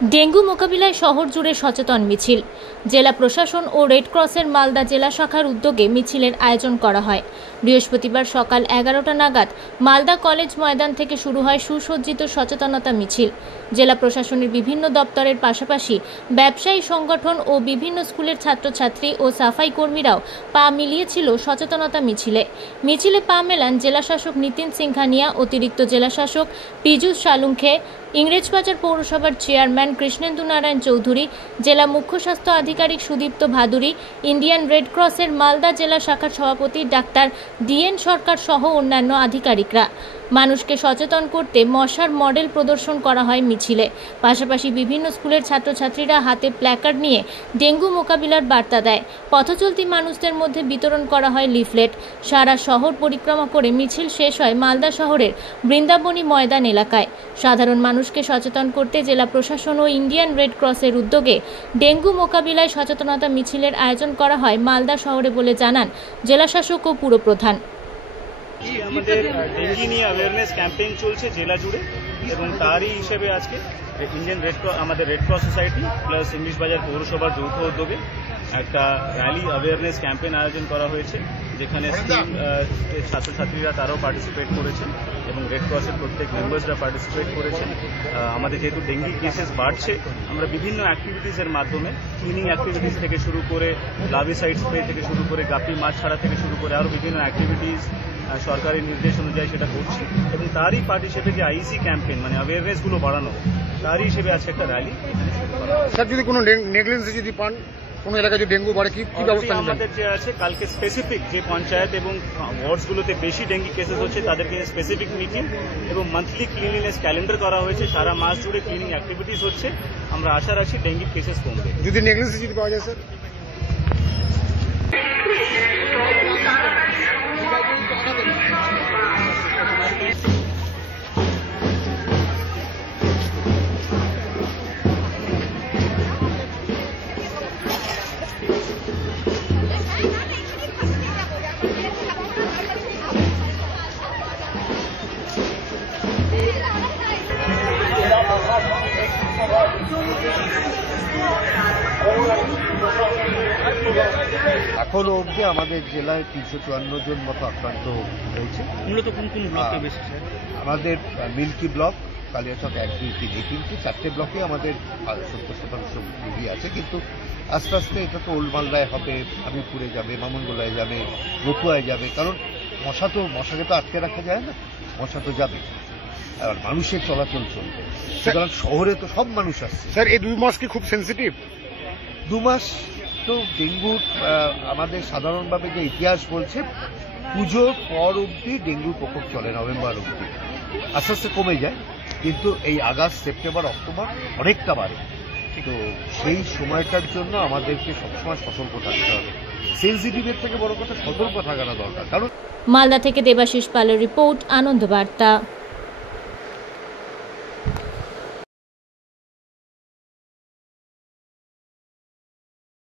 Dengue মোকাবিলায় শহর জুড়ে সচেতন মিছিল। জেলা প্রশাসন ও রেড ক্রসের মালদা জেলা শাখার উদ্যোগে মিছিলের আয়োজন করা হয়। বৃহস্পতিবার সকাল 11টা নাগাদ মালদা কলেজ ময়দান থেকে শুরু হয় সুসজ্জিত সচেতনতা মিছিল। জেলা প্রশাসনের বিভিন্ন দপ্তরের পাশাপাশি ব্যবসায়ী সংগঠন ও বিভিন্ন স্কুলের ছাত্রছাত্রী ও সাফাই কর্মীরাও পা মিলিয়েছিল সচেতনতা মিছিলে পা মেলান জেলাশাসক নিতিন সিংহানিয়া, অতিরিক্ত জেলাশাসক পীযূষ সালুঙ্খে, ইংরেজবাজার পৌরসভার চেয়ারম্যান কৃষ্ণেন্দু নারায়ণ চৌধুরী, জেলা মুখ্য স্বাস্থ্য আধিকারিক সুদীপ্ত ভাদুরী, ইন্ডিয়ান রেড ক্রসের মালদা জেলা শাখার সভাপতি ডাক্তার ডিএন সরকার সহ অন্যান্য আধিকারিকরা। মানুষকে সচেতন করতে মশার মডেল প্রদর্শন করা হয় মিছিলে। পাশাপাশি বিভিন্ন স্কুলের ছাত্রছাত্রীরা হাতে প্ল্যাকার্ড নিয়ে ডেঙ্গু মোকাবিলার বার্তা দেয়। পথচলতি মানুষদের মধ্যে বিতরণ করা হয় লিফলেট। সারা শহর পরিক্রমা করে মিছিল শেষ হয় মালদা শহরের বৃন্দাবনী ময়দান এলাকায়। সাধারণ মানুষকে সচেতন করতে জেলা প্রশাসন ও ইন্ডিয়ান রেড ক্রসের উদ্যোগে ডেঙ্গু মোকাবিলায় সচেতনতা মিছিলের আয়োজন করা হয় মালদা শহরে বলে জানান জেলাশাসক ও পুরপ্রধান। আমাদের ডেঙ্গি নিয়ে অ্যাওয়ারনেস ক্যাম্পেইন চলছে জেলা জুড়ে এবং তারই হিসেবে আজকে ইন্ডিয়ান রেড ক্রস, আমাদের red cross society plus Englishbazar পৌরসভার যৌথ উদ্যোগে একটা র্যালি অ্যাওয়ারনেস ক্যাম্পেইন আয়োজন করা হয়েছে, যেখানে স্কুল ছাত্রছাত্রীরা তারাও পার্টিসিপেট করেছেন এবং রেড ক্রসের প্রত্যেক মেম্বার্সরা পার্টিসিপেট করেছেন। আমাদের যেহেতু ডেঙ্গি কেসেস বাড়ছে, আমরা বিভিন্ন অ্যাক্টিভিটিসের মাধ্যমে ক্লিনিং অ্যাক্টিভিটিস থেকে শুরু করে লার্ভিসাইড স্প্রে থেকে শুরু করে গাপ্পি মাছ ছাড়া থেকে শুরু করে আরও বিভিন্ন অ্যাক্টিভিটিস সরকারি নির্দেশ অনুযায়ী সেটা করছি এবং তারই পার্ট হিসেবে যে আইসি ক্যাম্পেইন মানে অ্যাওয়ারনেসগুলো বাড়ানো, তারই হিসেবে আজকে একটা র্যালি এখানে শুরু করা। স্যার, যদি কোনো নেগলিজেন্স যদি পান কোনো এলাকায় যদি ডেঙ্গু বাড়ে কি ব্যবস্থা নেবেন? আমাদের যে আছে কালকে স্পেসিফিক যে পঞ্চায়েত এবং ওয়ার্ডসগুলোতে বেশি ডেঙ্গি কেসেস হচ্ছে তাদেরকে স্পেসিফিক মিটিং এবং মান্থলি ক্লিনলিনেস ক্যালেন্ডার করা হয়েছে। সারা মাস জুড়ে ক্লিনিং অ্যাক্টিভিটিস হচ্ছে। আমরা আশা রাখছি ডেঙ্গি কেসেস কমবে। যদি নেগলিজেন্স যদি পাওয়া যায় স্যার? এখনো অবধি আমাদের জেলায় 354 জন মতো আক্রান্ত হয়েছে। মূলত কোন কোন ব্লকে বেশি? আমাদের মিল্কি ব্লক, কালিয়াচক 1, 2, 3 এই 4টে ব্লকে আমাদের 70% রোগী আছে, কিন্তু আস্তে আস্তে এটা তো ওল্ড মালদায় হবে, হাবিবপুরে যাবে, মামুনগোলায় যাবে, রতুয়ায় যাবে, কারণ মশাকে তো আটকে রাখা যায় না, মশা তো যাবে, আর মানুষের চলাচল চলবে। সুতরাং শহরে তো সব মানুষ আসছে। স্যার, এই 2 মাস কি খুব সেন্সিটিভ? 2 মাস তো ডেঙ্গুর আমাদের সাধারণভাবে যে ইতিহাস বলছে, পুজোর পর অবধি ডেঙ্গুর প্রকোপ চলে, নভেম্বর অবধি আস্তে আস্তে কমে যায়, কিন্তু এই আগস্ট, সেপ্টেম্বর, অক্টোবর অনেকটা বাড়ে। তো সেই সময়টার জন্য আমাদেরকে সবসময় সতর্ক থাকতে হবে। সেন্সিটিভের থেকে বড় কথা সতর্ক থাকাটা দরকার। কারণ মালদা থেকে দেবাশিস পালের রিপোর্ট, আনন্দ বার্তা।